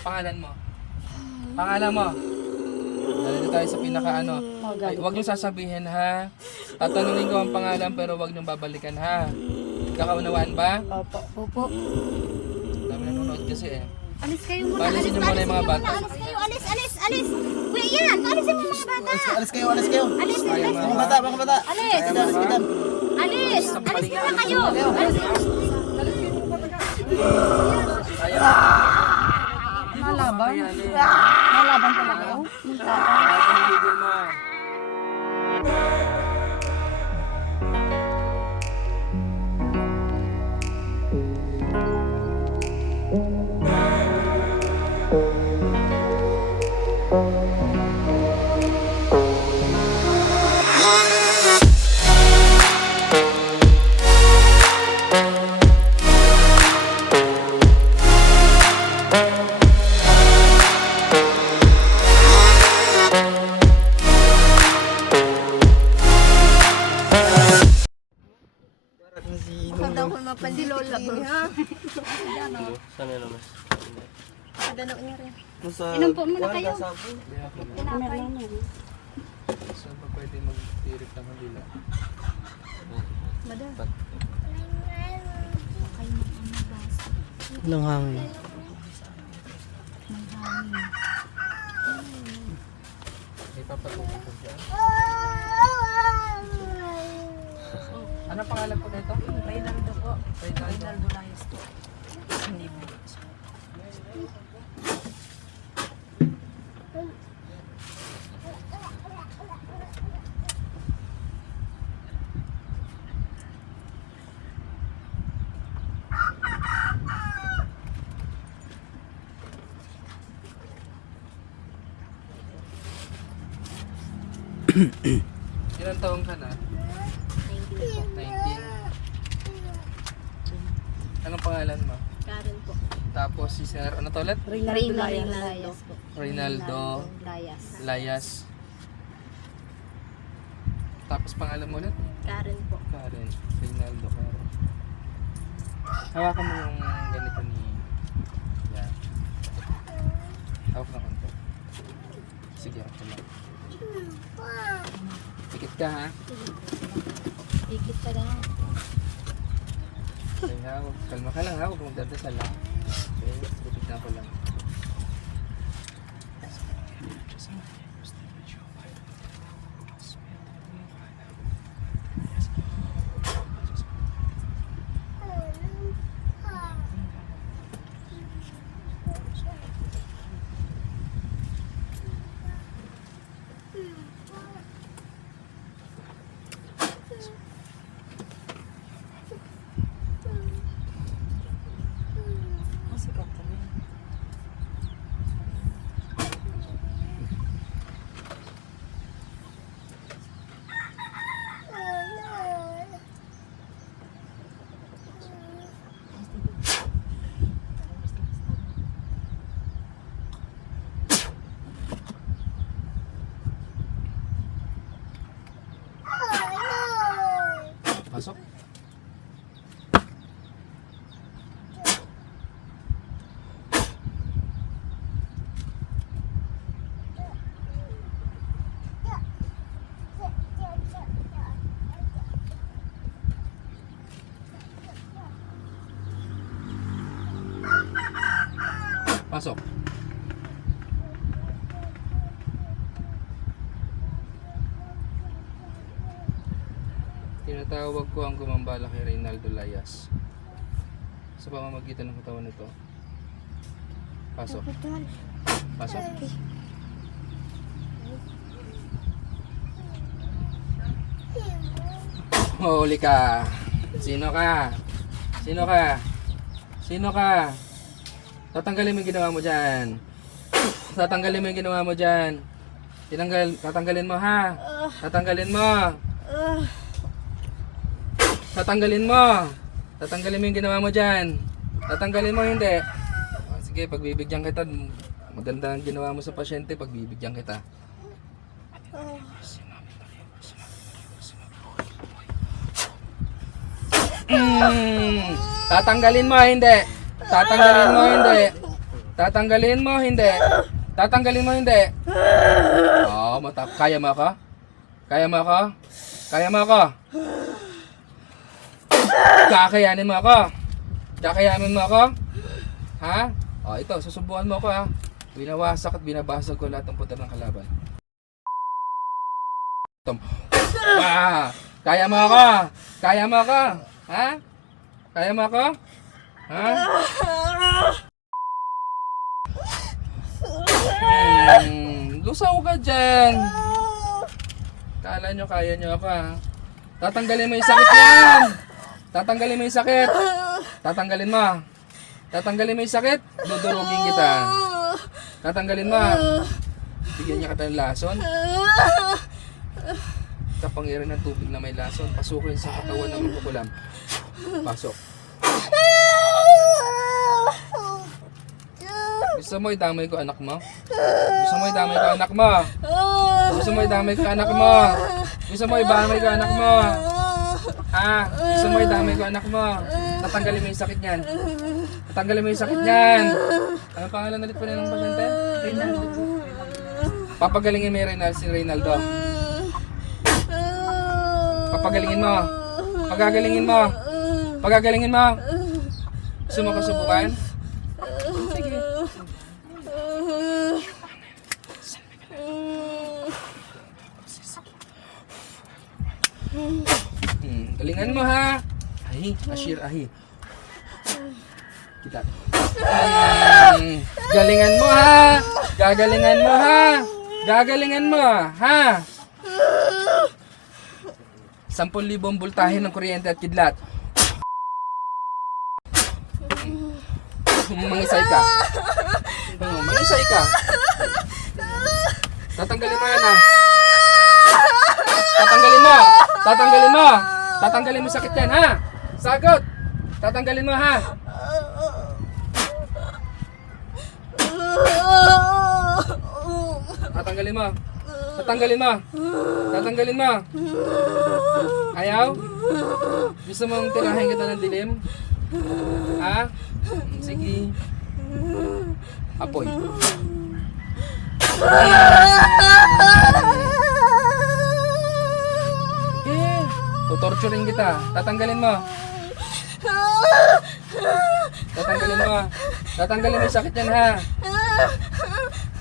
Pangalan mo? Pangalan mo? Dito tayo sa pinaka ano. Ay, huwag niyo sasabihin ha. Tatanungin ko ang pangalan pero huwag niyo babalikan ha. Kakaunawaan ba? Opo. Opo. Dami nanonood kasi eh. Alis kayo muna. Paalisin niyo muna yung mga bata. Alis kayo. Alis. Kuya, yan. Alisin mo mga bata. Alis kayo, alis kayo. Alis. Kaya Mga bata, mga bata. Alis. Alis kitan. Alis. Alis muna kayo. Alis. Malaban? Malaban talaga. Pinigil mo. Maganda ko mapandi lola ko. Ha? Sana naman. Adano niya rin. Nasa Inom po muna kayo. sabon. Tinapay. Saan ba pwede magtirik ng kanila? Madam. Walang hangin. May papatukan ko dyan. Anong pangalan po nito? Reynaldo po. Reynaldo. Layas po. Hindi mo. Ilang taong ka na? 19. Anong pangalan mo? Karen po. Tapos si Sir, ano to ulit? Reynaldo po. Reynaldo Layas. Layas. Tapos pangalan mo ulit? Karen po. Karen. Reynaldo Karen. Hawakan mo yung ganito ni... Yan. Hawak na konti. Sige, ako lang. Pikit ka ha? Ikit ka lang. Okay ha, kalma ka lang ha, huwag mong dadasal ha. Okay, tubig na ako lang. Pasok. Pasok. Tinatawag ko ang gumambala kay Reynaldo Layas sa pamamagitan ng katawan nito. Pasok. Pasok. Huli ka. Sino ka? Sino ka? Sino ka? Tatanggalin mo yung ginawa mo dyan. Tatanggalin mo yung ginawa mo dyan. Tatanggalin mo ha. Tatanggalin mo. Tatanggalin mo. Tatanggalin mo yung ginawa mo dyan. Tatanggalin mo hindi. Sige, pagbibigyan kita. Maganda ang ginawa mo sa pasyente, pagbibigyan kita. Tatanggalin mo hindi. Tatanggalin mo hindi. Tatanggalin mo, hindi. Tatanggalin mo, hindi. Oo, kaya mo ako? Kaya mo ako? Kaya mo ako? Kakayanin mo ako? Kakayanin mo ako? Ha? O, ito, susubukan mo ako ha. Binawasak at binabasag ko lahat ng puter ng kalaban. Kaya mo ako? Kaya mo ako? Ha? Kaya mo ako? Ha? Lusaw ka dyan. Kala nyo kaya nyo ako ha. Tatanggalin mo yung sakit yan. Tatanggalin mo yung sakit. Tatanggalin mo. Tatanggalin mo yung sakit. Dudurugin kita. Tatanggalin mo. Bigyan niya kita ng lason. Kapangyarihan ng tubig na may lason. Pasukin sa katawan ng magkukulam. Pasok. Gusto mo idamay ko anak mo? Gusto mo idamay ko anak mo? Gusto mo idamay ko anak mo? Gusto mo idamay ko anak mo? Ha? Gusto mo idamay ko anak mo? Tatanggalin mo yung sakit niyan. Tatanggalin mo yung sakit niyan. Anong pangalan ulit po na ng pasyente? Reynaldo. Papagalingin mo yung si Reynaldo. Papagalingin mo. Pagagalingin mo. Pagagalingin mo. Gusto mo ko subukan? Sige. Galingan mo ha. Ahi, Ashir, ahi. Kita. Galingan mo ha. Gagalingan mo ha. Gagalingan mo ha. 10,000 voltahe ng kuryente at kidlat. Mangisay ka. Mangisay ka. Tatanggalin mo yan ha. Tatanggalin mo. Tatanggalin mo. Tatanggalin mo sakit yan ha. Sagot. Tatanggalin mo ha. Tatanggalin mo. Tatanggalin mo. Tatanggalin mo. Ayaw? Gusto mong tirahin kita ng dilim? Ha? Sige. Apoy. Tutorturing kita. Tatanggalin mo. Tatanggalin mo. Tatanggalin mo yung sakit yan ha.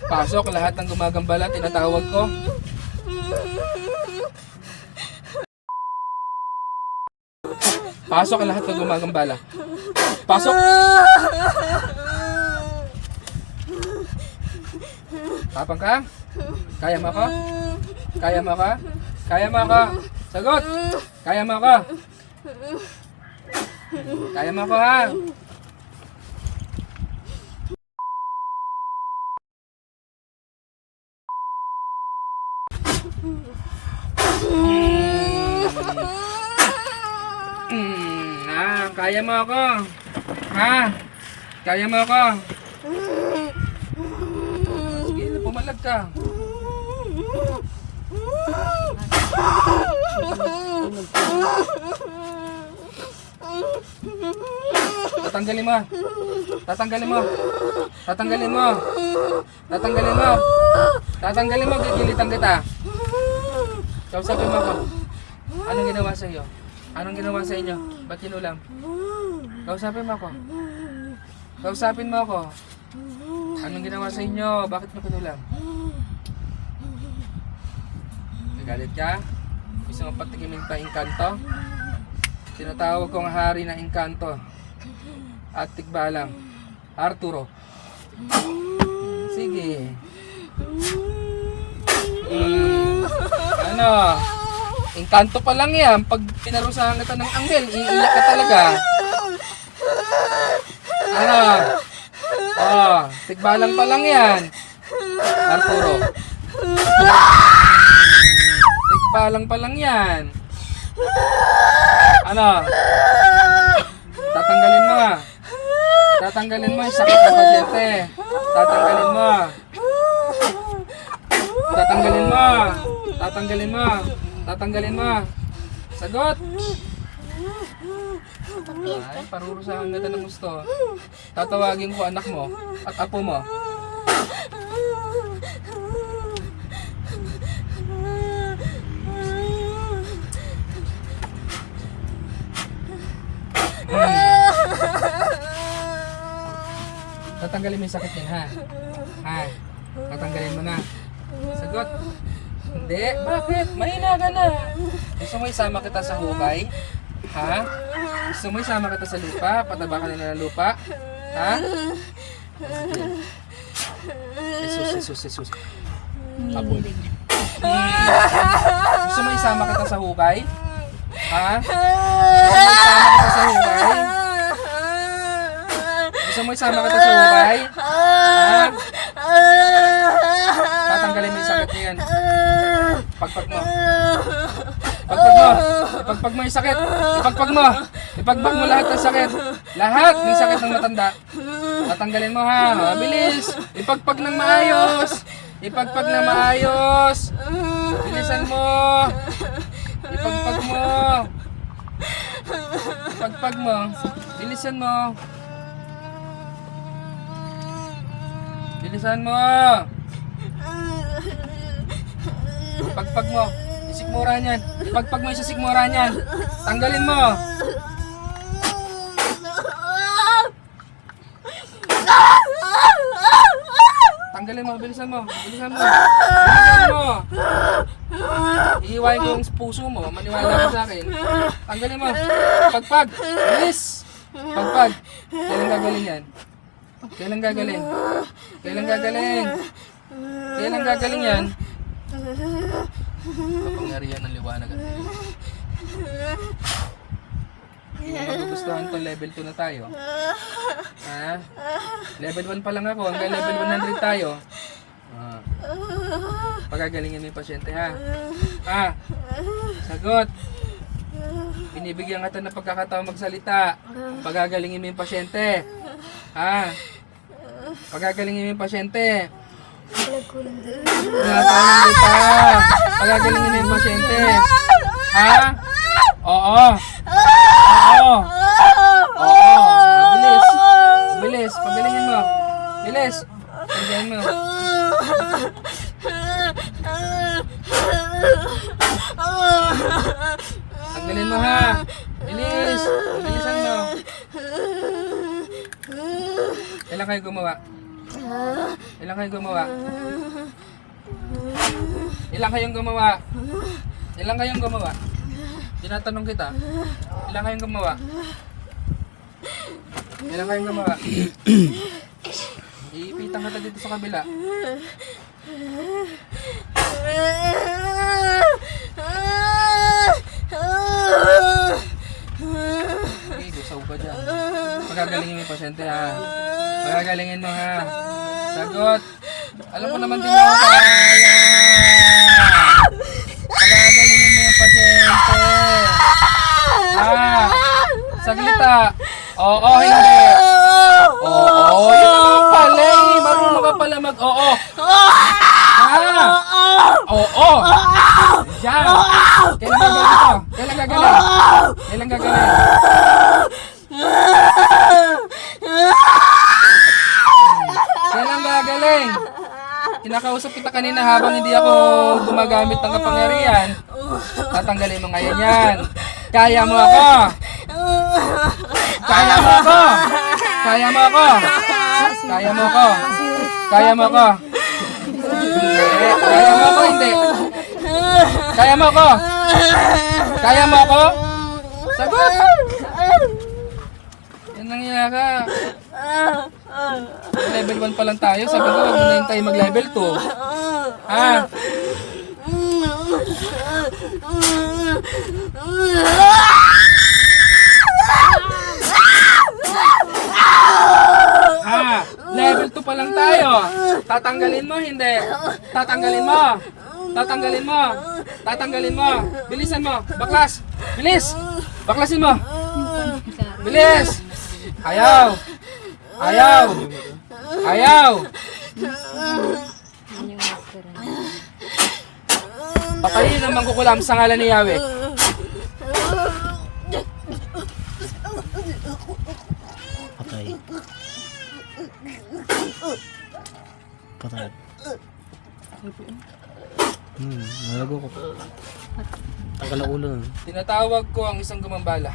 Pasok lahat ng gumagambala, tinatawag ko. Pasok lahat ng gumagambala. Pasok. Tapang ka? Kaya mo ako? Kaya mo ako? Kaya mo ako? Sagot! Kaya mo ako? Kaya mo ako ha? Kaya mo ako? Ha? Kaya mo ako? Sige, pumalag ka. Tatanggalin mo. Tatanggalin mo. Tatanggalin mo. Tatanggalin mo. Tatanggalin mo, gigilitan kita. Kausapin mo ako. Anong ginawa sa iyo? Anong ginawa sa inyo? Ba't kinulam? Kausapin mo ako. Kausapin mo ako. Anong ginawa sa inyo? Bakit mo kinulam? Nagalit ka? Gusto mo patikimin pa engkanto? Tinatawag kong hari ng engkanto. At tikbalang. Arturo. Sige. Ano? Engkanto pa lang yan. Pag pinarusahan kita ng anghel, iiyak ka talaga. Ano? Oh, tikbalang pa lang yan. Arturo. Tikbalang pa lang yan. Ano? Tatanggalin mo. Tatanggalin mo yung sakit ng pasyente. Tatanggalin mo. Tatanggalin mo. Tatanggalin mo. Tatanggalin mo. Sagot. Ay, parurusahan kita ng gusto. Tatawagin ko anak mo at apo mo. Tatanggalin mo yung sakit niyan, ha? Ha? Tatanggalin mo na. Sagot. Hindi. Bakit? Mahina ka na. Gusto mo isama kita sa hukay? Ha? Gusto mo isama kita sa lupa? Pataba ka na ng lupa? Ha? Jesus. Apoy. Gusto mo isama kita sa hukay? Ha? Gusto mo isama kita sa hukay? Gusto mo isama kita sa hukay? Ha? Tatanggalin mo yung sakit niyan. Pagpag mo. Pagpag mo. Ipagpag mo yung sakit. Ipagpag mo. Ipagpag mo lahat ng sakit. Lahat ng sakit ng matanda. Tatanggalin mo, ha. Mabilis. Ipagpag ng maayos. Ipagpag ng maayos. Bilisan mo. Ipagpag mo. Ipagpag mo. Bilisan mo. Bilisan mo. Ipagpag mo. Isikmura niyan. Ipagpag mo yung sa sikmura niyan. Tanggalin mo. Tanggalin mo. Bilisan mo. Bilisan mo. Bilisan mo. Iiwain ko yung puso mo. Maniwala ka sa akin. Tanggalin mo. Pagpag. Bilis. Pagpag. Kailan gagaling yan? Kailan gagaling? Kailan gagaling? Kailan gagaling yan? Kapangyarihan ng liwanag at dilim. Hindi mo magugustuhan to, level 2 na tayo. Ha? Level 1 pa lang ako, hanggang level 100 tayo. Pagagalingin mo yung pasyente, ha? Ha? Sagot. Binibigyan ka ng pagkakataon magsalita. Pagagalingin mo yung pasyente. Ha? Pagagalingin mo yung pasyente. Tinatawag kita. Pagagalingin mo yung pasyente. Ha? Oo. Oo. Oo. Bilis. Bilis. Pagalingin mo. Bilis. Pagalingin mo. Tanggalin mo, ha. Bilis. Bilisan mo. Kailan kayo gumawa? Ilan kayong gumawa? Ilan kayong gumawa? Ilan kayong gumawa? Tinatanong kita. Ilan kayong gumawa? Ilan kayong gumawa? Iipitan ka dito sa kabila. Okay, gusaw ka dyan. Pagagalingin mo yung pasyente, ha. Pagagalingin mo, ha. Sagot. Alam ko naman din ako kaya. Pagagalingin mo yung pasyente. Ha. Saglita. Oo, hindi. Oo, yun naman pala eh. Marunong ka pala mag-oo. Ha. Oo. Diyan. Kailan gagaling ito? Kailan gagaling? Kailan gagaling? Kailan gagaling? Kinakausap kita kanina habang hindi ako gumagamit ng kapangyarihan. Tatanggalin mo ngayon yan. Kaya mo ako. Kaya mo ako. Kaya mo ako. Kaya mo ako. Kaya mo ako. Hindi. Kaya mo ako, hindi. Kaya mo ako. Kaya mo ako. Sagot. Yan nangyaya ka. Level 1 pa lang tayo. Sabi ko, huwag mo na yung tayo mag-level 2. Ha? Ha? Level 2 pa lang tayo. Tatanggalin mo, hindi. Tatanggalin mo. Tatanggalin mo. Tatanggalin mo. Bilisan mo. Baklas. Bilis. Baklasin mo. Bilis. Ayaw. Ayaw. Ayaw. Patayin ang mangkukulam sa ngalan ni Yahweh. Patay. Nalago ko. Tagal na ulo nun. Tinatawag ko ang isang gumambala.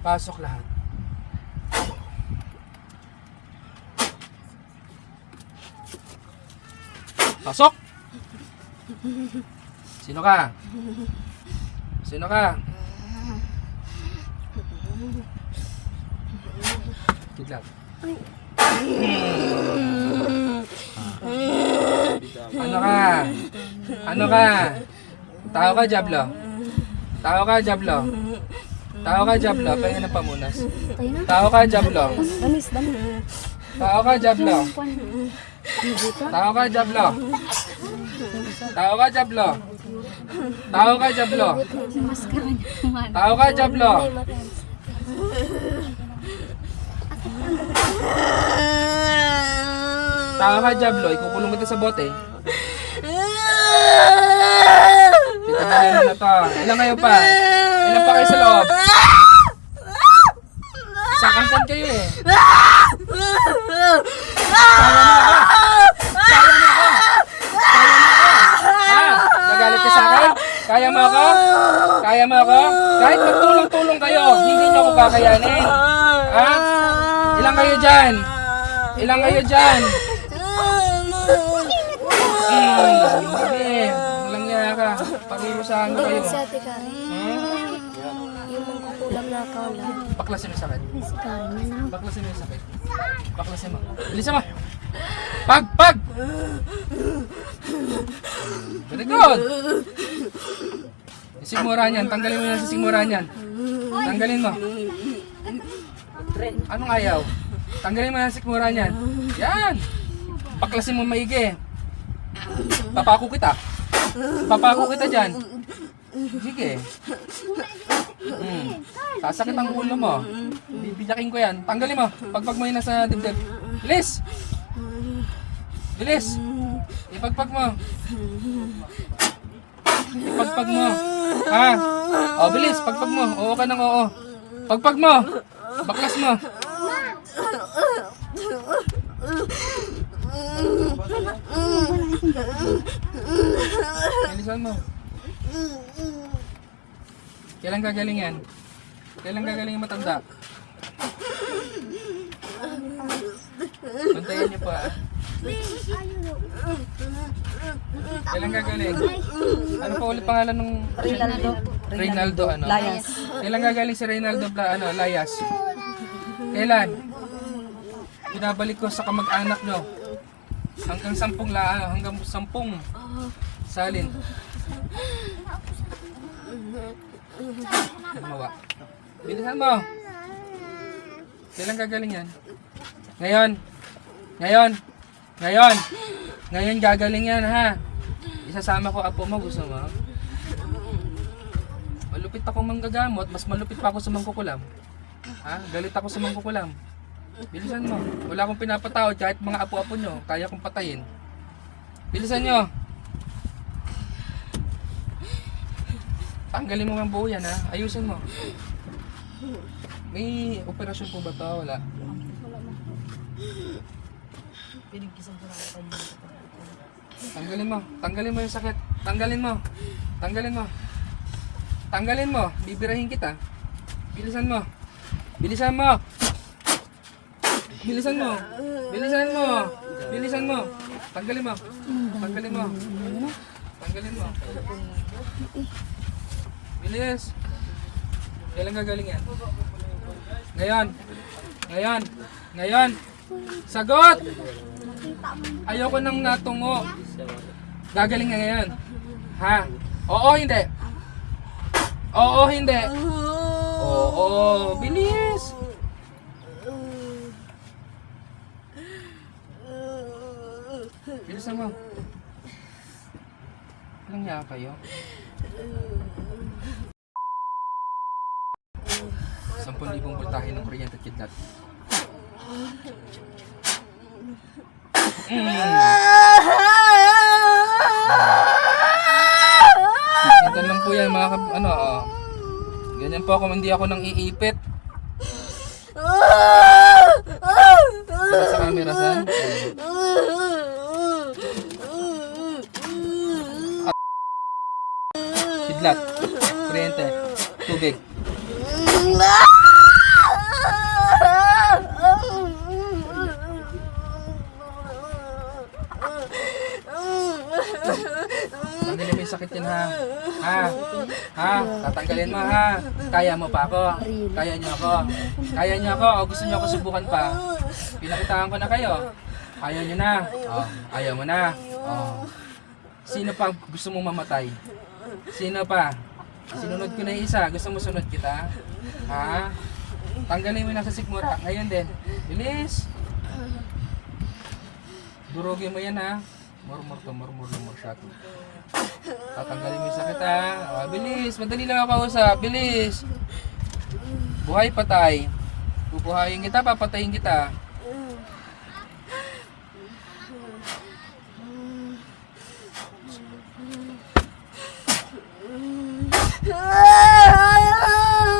Pasok lahat. Pasok! Sino ka? Sino ka? Kidlat. Ano ka? Ano ka? Tao ka, Diablo? Tao ka, Diablo? Tao ka, Diablo? Pahinga ng pamunas. Tao ka, Diablo? Damis, damis. Tao ka, Diablo? Tao ka, Diablo? Tao ka, Diablo? Tao ka, Diablo? Tao ka, Diablo? Tao ka, Diablo? Ikukulong kita sa bote. Dito na to. Ilan kayo pa? Ilan pa kayo sa loob? Isang angkan kayo eh. Nagalit ka sa akin? Kaya mo ako? Kaya mo ako? Kahit magtulong-tulong kayo, hindi nyo ako kakayanin. Ha? Ilang kayo dyan? Ilang kayo dyan? Sige, walang niya ka. Pag-iusahan mo kayo. Si Ate Karen. Yung mangkukulam na kaulam. Baklasin mo yung sakit. Si Karen. Baklasin mo yung sakit. Baklasin mo. Bilisan mo. Pag! Very good. Sigmura niyan. Tanggalin mo yan sa sigmura niyan. Tanggalin mo. Anong ayaw? Tanggalin mo yan sa sigmura niyan. Yan. Baklasin mo maigi. Papako kita. Papako kita dyan. Sige. Sasakit ang ulo mo. Bibiyakin ko yan. Tanggalin mo. Pagpag mo yun nasa dibdib. Bilis! Bilis! Ipagpag mo. Ipagpag mo. Ha? O, bilis. Pagpag mo. Oo ka ng oo. Pagpag mo. Baklas mo. Bilisan mo. Kailan gagaling yan? Kailan gagaling yung matanda? Bantayan niyo pa. Kailan gagaling? Ano pa ulit pangalan ng Reynaldo. Reynaldo ano? Layas. Kailan gagaling si Reynaldo Layas? Kailan? Binabalik ko sa kamag-anak nyo. Hanggang 10 salin. Mawa. Bilisan mo. Kailan gagaling yan? Ngayon gagaling yan ha. Isasama ko apo mo, gusto mo? Malupit akong manggagamot, mas malupit pa ako sa mangkukulam. Ha? Galit ako sa mangkukulam. Bilisan mo. Wala akong pinapatawad kahit mga apo-apo nyo. Kaya kong patayin. Bilisan nyo. Tanggalin mo ang buo yan ha. Ayusin mo. May operasyon po ba ito? Wala. Tanggalin mo. Tanggalin mo yung sakit. Tanggalin mo. Tanggalin mo. Tanggalin mo. Bibirahin kita. Bilisan mo. Bilisan mo. Bilisan mo. Bilisan mo. Bilisan mo. Tanggalin mo. Tanggalin mo. Tanggalin mo. Bilis. Kailan gagaling yan? Ngayon. Sagot! Ayoko nang natungo. Gagaling nga ngayon. Ha? Oo, hindi. Oo, hindi. Oo, bilis. Bilisan mo. Anong niya kayo? 10,000 voltahe ng kuryente at kidlat. Ganito lang po yan mga ganyan po ako, hindi ako nang iipit. Sa camera, san? Kidlat. Kuryente. Tubig. Tanggalin mo yung sakit yan ha. Ha? Tatanggalin mo ha. Kaya mo pa ako. Kaya niyo ako. Kaya niyo ako. O gusto niyo ako subukan pa. Pinakitaan ko na kayo. Ayaw niyo na. Oh, ayaw mo na. Oh. Sino pa gusto mong mamatay? Sino pa? Sinunod ko na yung isa. Gusto mo sunod kita? Ha? Tanggalin mo yung nasa sikmura. Ngayon din. Bilis. Durugin mo yan ha. Murmur siya. Tatanggalin mo yung sakit ha. Oh, bilis. Madali lang ako kausap. Bilis. Buhay patay. Bubuhayin kita, papatayin kita.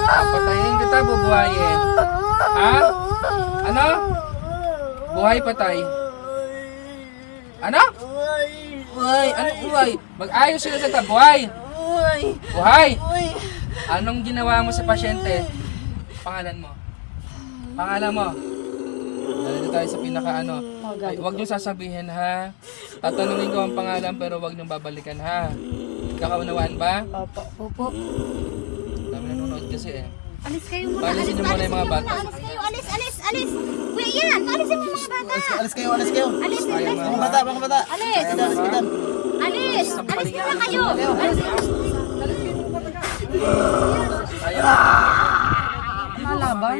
Papatayin kita, bubuhayin. Ha? Ano? Buhay patay. Ano? Buhay. Anong buhay? Mag-ayos sila sa buhay. Buhay. Anong ginawa mo sa pasyente? Pangalan mo. Pangalan mo. Dito tayo sa pinaka-ano. Ay, huwag niyo sasabihin ha. Tatanungin ko ang pangalan pero huwag niyo babalikan ha. Kakaunawaan ba? Opo. Dami nanonood kasi eh. Alis kayo muna. Paalisin niyo muna yung mga bata. Alis kayo. Alis. Kuya yan. Alisin mo mga bata. Alis kayo, alis kayo. Alis. Mga bata, mga bata. Alis. Alis kayo. Alis muna kayo. Alis. Malaban?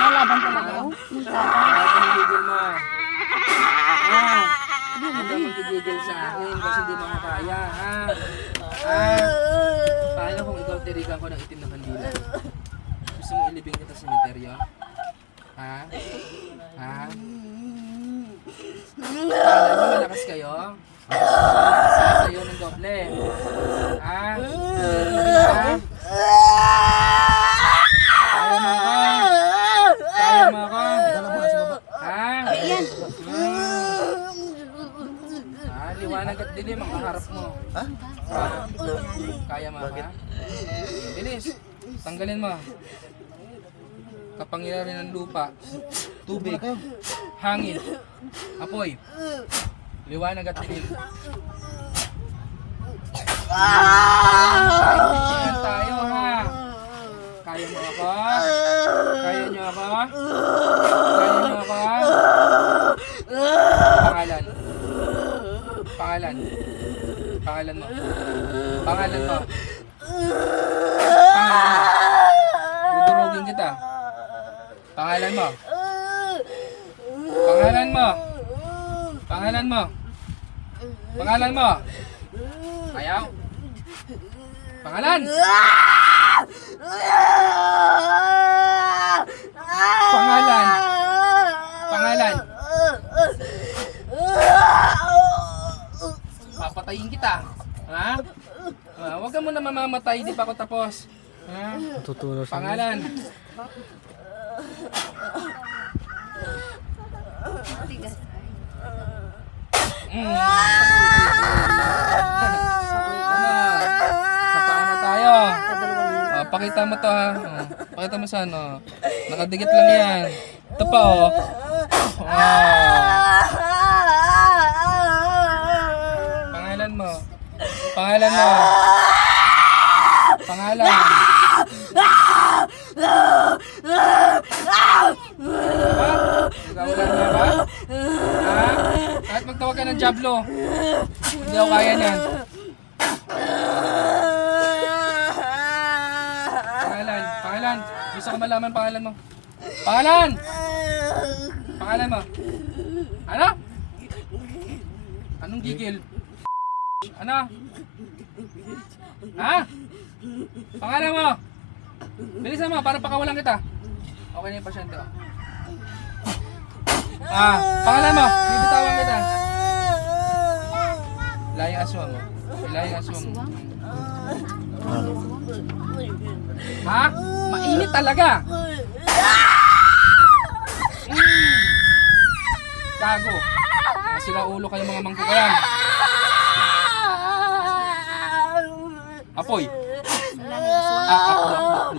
Malaban talaga. Magigil mo. Hindi ka magigil sa akin kasi di mo makaya. Paano kung ikaw tirigan ko ng itim na kandila? Gusto mo ilibing kita sa sementeryo? Ha? Kala mo malakas kayo? Sa'yo ng doble. Ha? Kaya mo ako? Ha? Liwanag at dilim ang kaharap mo. Ha? Kaya mo ba? Bilis. Tanggalin mo. Kapangyarihan ng lupa, tubig, hangin, apoy, liwanag at dilim. Kaibigan tayo ha. Kaya mo ako? Kaya niyo ako? Kaya niyo ako? Pangalan. Pangalan mo. Pangalan mo. Dudurugin kita. Pangalan mo. Pangalan mo. Ayaw. Pangalan. Papatayin kita. Ha? Huwag ka muna mamamatay, di pa ako tapos. Ha? Tutulog siya. Pangalan. Ano? Sa paa na tayo. Pakita mo to ha. Pakita mo saan. Nakadikit lang yan. Ito pa oh. Pangalan mo. Pangalan. Nagawala niya ba? Ha? Kahit magtawag ka ng Diablo, hindi ako kaya niyan. Pangalan. Gusto ko malaman pangalan mo. Pangalan mo. Ano? Anong gigil? Ano? Ha? Pangalan mo. Bilisan mo para pakawalan kita. Okay na yung pasyente ko. Pangalan mo. Bibitawan kita. Layang aswang mo. Layang aswang mo. Ha? Mainit talaga. Gago. Sila ulo kayo mga mangkukayan. Apoy. Akdo.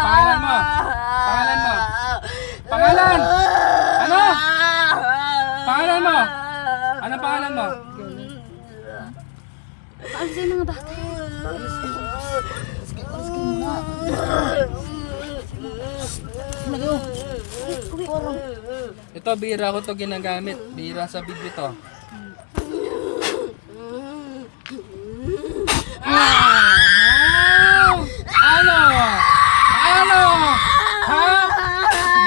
Pangalan mo. Pangalan mo. Pangalan. Ano? Pangalan mo. Ano pangalan mo? Paano sa'yo mga bata? Ito, bira ko to ginagamit. Bira sa video to. Ano? Ano? Ha?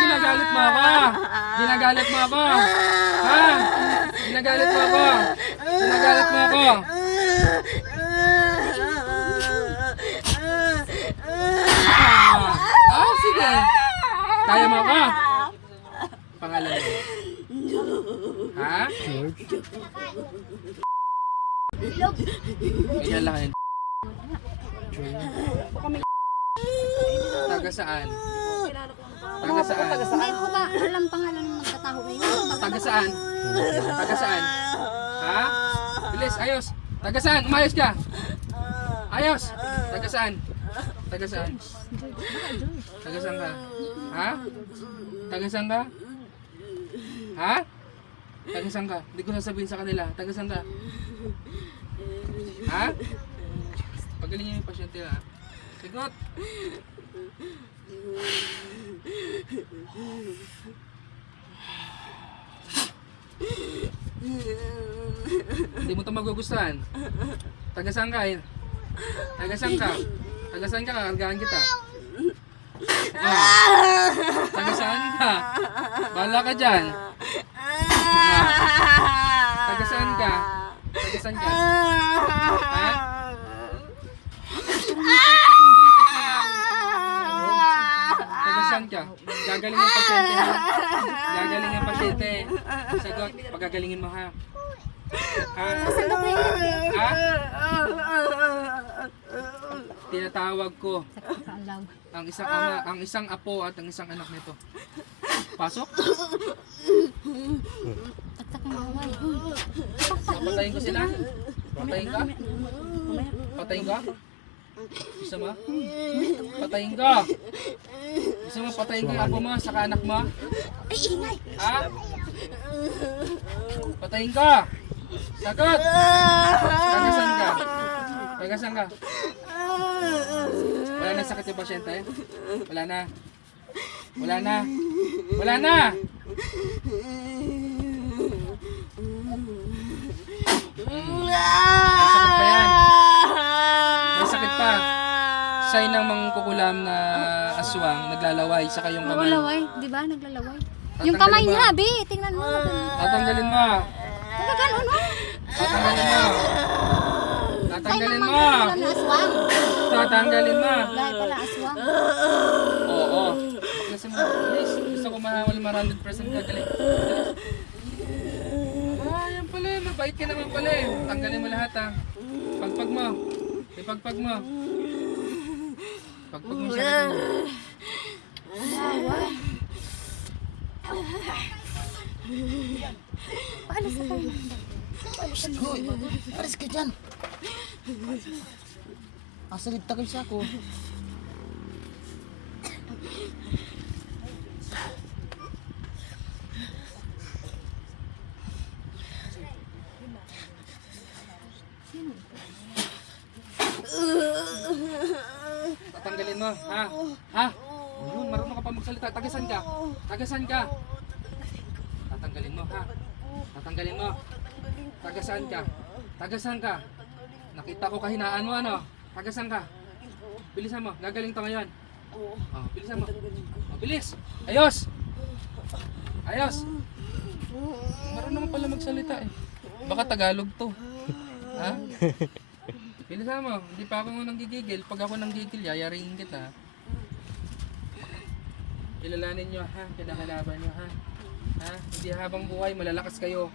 Ginagalit mo ako? Ginagalit mo ako? Ha? Ginagalit mo ako? Ginagalit mo ako? Sige. Kaya mo ako? Pangalan mo? Ha? Ganyan lang yun. Taga saan? Taga saan? Hindi ko ba alam pangalan ng magkataho ngayon? Taga saan? Taga saan? Ha? Bilis, ayos. Taga saan? Umayos ka. Ayos. Taga saan? Taga saan? Taga saan ka? Ha? Taga saan ka? Ha? Taga saan ka? Hindi ko sasabihin sa kanila. Taga saan ka? Ha? Pagaling niyo yung pasyente ha. Sigot! Hindi mo ito magugustuhan. Taga saan ka? Taga saan ka? Taga saan ka? Kakargahan kita. Taga saan ka? Bahala ka dyan. Taga saan ka? Taga saan ka? Ha? Taga saan ka? Gagaling yung pasyente ha? Gagaling yung pasyente. Sagot, pagagalingin mo ha? Ha? Ha? Tinatawag ko ang isang ama, ang isang apo at ang isang anak nito. Pasok? Patayin ko sila? Patayin ka? Patayin ka? Gusto mo? Patayin ka? Gusto mo patayin ko yung apo mo saka anak mo? Ha? Patayin ka? Sagot! Tagasan ka? Tagasan ka? Wala na sakit yung pasyente? Wala na? Wala na? Wala na? May sakit pa yan. May sakit pa. Sign ng mangkukulam na aswang, naglalaway, saka yung kamay. Naglalaway, di ba? Naglalaway. Tatanggalin Yung kamay mo. niya, Bi, tingnan mo. Tatanggalin mo. Nagagano, no? Tatanggalin mo. Sa'yo Tatanggalin nang mo. magkukulam na aswang. Tatanggalin mo. Dahil pala aswang. Oo. Baklasin mo. Please. Gusto ko mahawal 100% gagaling. Yan pala. Mabait ka naman pala eh. Tanggalin mo lahat ha. Pagpag mo. Ipagpag mo. Pagpag mo siya. Paalis na tayo. Hoy, alis ka dyan. Asalip takil siya ako. Tatanggalin mo. Ha? Ha? Ayun, marunong ka pa magsalita. Tagasan ka. Tagasan ka. Tatanggalin mo ha. Tatanggalin mo. Tagasan ka. Tagasan ka. Nakita ko kahinaan mo ano. Tagasan ka. Bilisan mo. Gagaling to ngayon. Oh, bilisan mo. Oh, bilis. Ayos. Ayos. Marunong pala magsalita eh. Baka Tagalog to. Ha? Bilisan mo. Hindi pa ako nanggigigil. Pag ako nanggigigil, yayaringin kita. Kilalanin nyo ha. Kinakalaban nyo ha. Ha? Hindi habang buhay malalakas kayo.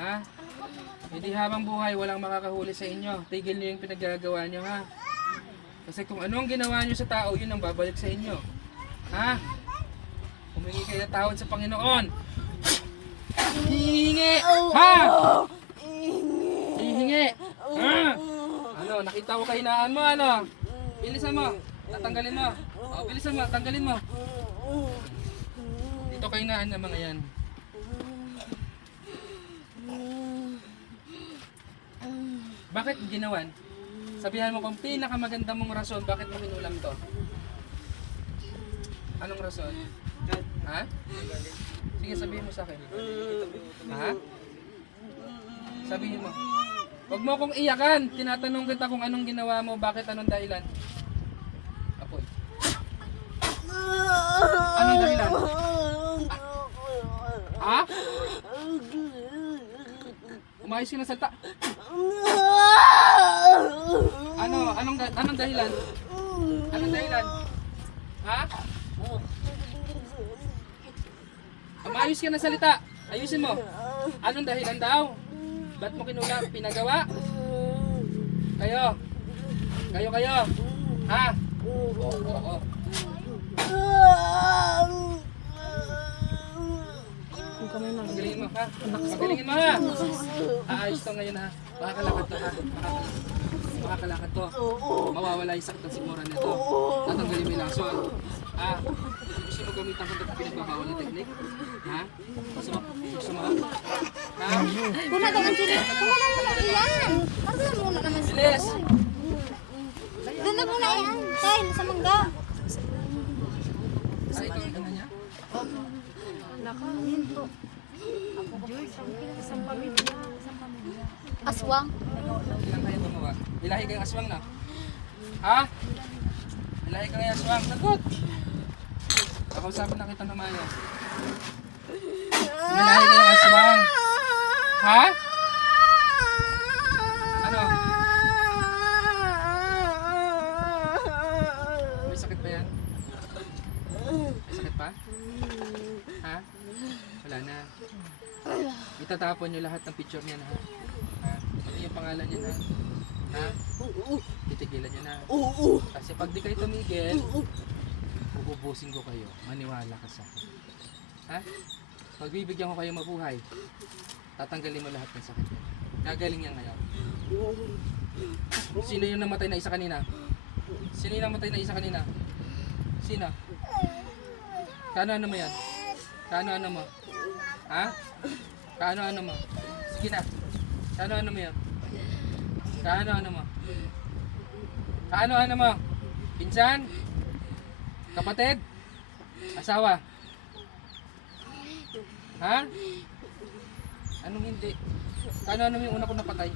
Ha? Hindi habang buhay walang makakahuli sa inyo. Tigil niyo yung pinaggagawa nyo ha. Kasi kung ano ang ginawa nyo sa tao, yun ang babalik sa inyo. Ha? Humingi kayo ng tawad sa Panginoon. Hihingi! Ha? Dali! Ano, nakita ko kahinaan mo, ano? Bilisan mo. Tatanggalin mo. O, bilisan mo, tanggalin mo. Dito kahinaan ng mga yan. Bakit ginawan? Sabihan mo kung pinakamaganda mong rason, bakit mo kinulam to? Anong rason? Ha? Sige, sabihin mo sa akin. Ha? Sabihin mo. Huwag mo akong iyakan. Tinatanong kita kung anong ginawa mo, bakit, anong dahilan. Apoy. Anong dahilan? Ha? Umayos ka na salta. Anong dahilan? Anong dahilan? Ha? Umayos ka na salita. Ayusin mo. Anong dahilan daw? Ba't mo kinulam? Pinagawa? Kayo? Kayo? Ha? Oo. Pagalingin mo, ha? Pagalingin mo, ha? Aayos to ngayon, ha? Makakalakad to, ha? Makakalakad to. Mawawala yung sakit at sigmura nito. Tatanggalin mo yung lason. Ha? Gusto mo gamitan ko ito pinagbabawal na teknik? Ha? Gusto mo? Ha? Kuna daw ang sila. Kuna mo na iyan. Kasi muna naman sila. Bilis! Doon na muna yan. Tay, sa mangga. Sa ito ang gana niya? Aswang. Ilang kayo gumawa? Ilahi kayong aswang na? Ha? Ilahi kayong aswang? Sagot! Ako sabi na kita naman yan. Ilahi kayong aswang? Ha? Ano? May sakit pa yan? May sakit pa? Ha? Wala na. Itatapon nyo lahat ng picture niyan, ha? Ha? Pati yung pangalan niyan, ha? Ha? Titigilan nyo na. Kasi pag di kayo tumigil, ububusin ko kayo. Maniwala ka sa akin. Ha? Pagbibigyan ko kayo mabuhay, tatanggalin mo lahat ng sakit. Gagaling yan ngayon. Sino yung namatay na isa kanina? Sino yung namatay na isa kanina? Sino? Kaano-ano mo yan? Kaano-ano mo? Ha? Kaano-ano mo? Sige na. Kaano-ano mo yan? Kaano-ano mo? Kaano-ano mo? Pinsan? Kapatid? Asawa? Ha? Anong hindi? Kaano-ano mo yung una ko napatay?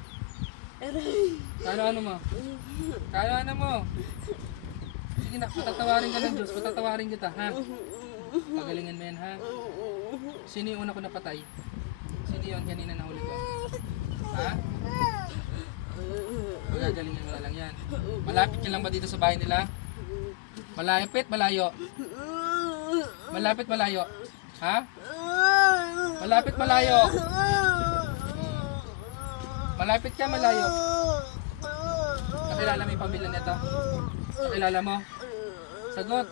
Kaano-ano mo? Kaano-ano mo? Sige na, patatawarin ka ng Diyos. Patatawarin kita, ha? Pagalingan mo yan, ha? Sino yung una ko napatay? Sino yun kanina nahuli ko? Ha? Pagagalingan mo na lang yan. Malapit ka lang ba dito sa bahay nila? Malapit, malayo? Malapit, malayo? Ha? Malapit, malayo? Malapit ka, malayo? Kakilala mo yung pamilya nito? Kakilala mo? Sagot.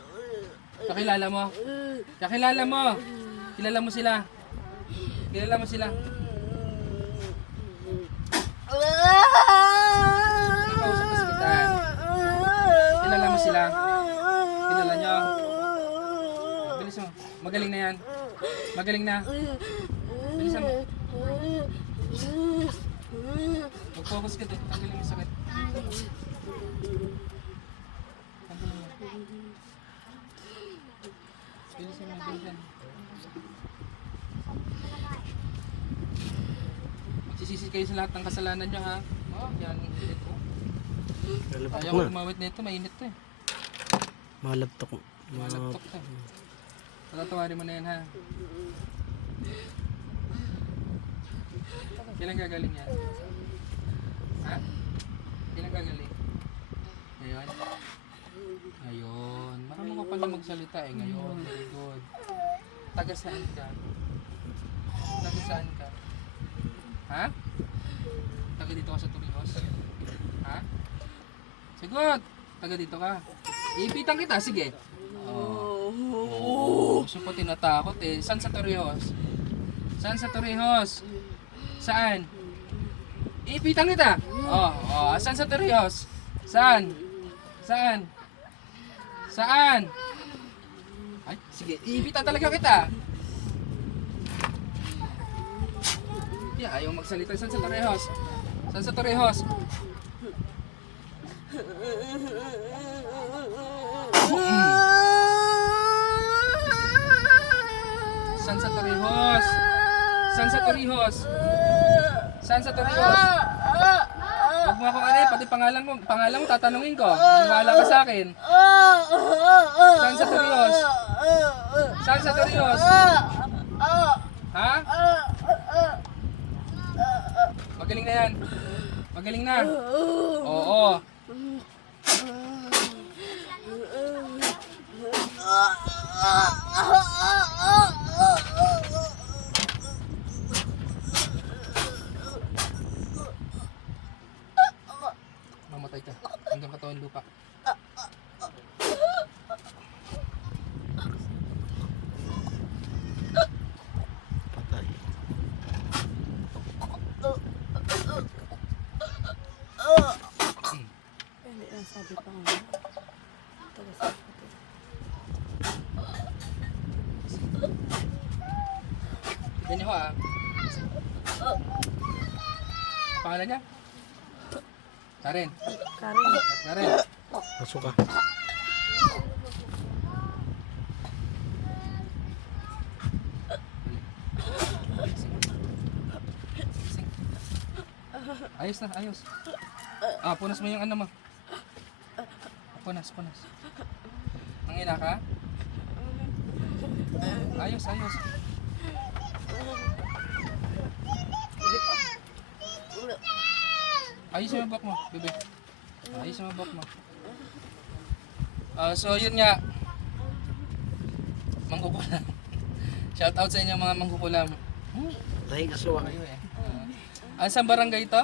Kakilala mo? Kakilala mo? Kilala mo sila? Kilala mo sila? Nakausap na kita. Kilala mo sila? Kilala nyo? Bilis mo. Magaling na yan. Magaling na. Bilisan mo. Mag-focus ka doon. Tanggalin mo yung sakit. Tanggalin mo. Bilisan mo. Bilisan. Magsisisi kayo sa lahat ng kasalanan nyo, ha? Oh, yan. Init ko. Ayaw ko umawit nito. Mainit to, eh. Malabtok. Malagtok to. Patatawarin mo na yan, ha? Kailan gagaling yan? Ha? Kailan gagaling? Ngayon? Ngayon. Marunong ka pala magsalita, eh. Ngayon. Very good. Taga saan ka? Taga saan ka? Ha? Taga dito ka sa Torrijos? Ha? Sigot! Taga dito ka. Iipitan kita, sige. Oh. Gusto ko tinatakot, eh. Saan sa Torrijos? Saan sa Torrijos? Saan? Iipitan kita. Asan sa Torrijos? Saan? Saan? Saan? Ay, sige, iipitan talaga kita. Yeah, ayaw magsalita. Saan sa Torrijos? Saan sa Torrijos? Saan sa Torrijos? Saan sa Torrijos? Saan sa Torrijos? Huwag mo akong pati pangalan mo tatanungin ko. Maniwala ka sa akin. Saan sa Torrijos? Saan sa Torrijos? Ha? Magaling na yan. Magaling na. Oo. Mamatay ka. Hanggang katawan lupa. Patay. Hindi lang sabi pa nga. Taga sa Ganyan ho ah. Pangalan niya? Karen. Karen. Karen. Pasok ka. Ayos na, ayos. Punas mo yung ano mo. Punas. Nangina ka? Ayos. Ayos yung bak mo, bebe. Ayos yung bak mo. So yun nga. Mangkukulam. Shout out sa inyo mga mangkukulam. Tahi ka suwa. Kayo eh. Saan barangay ito?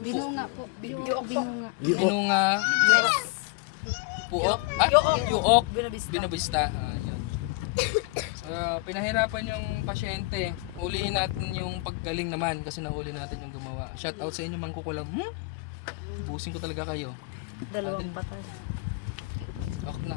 Binunga po. Binunga. Binunga. Puok? Yuok. Binabista. Yun. So, pinahirapan yung pasyente. Ulihin natin yung paggaling naman kasi nahuli natin yung gumawa. Shout out sa inyo mangkukulam. Busin ko talaga kayo. Dalawang patay. Okay na.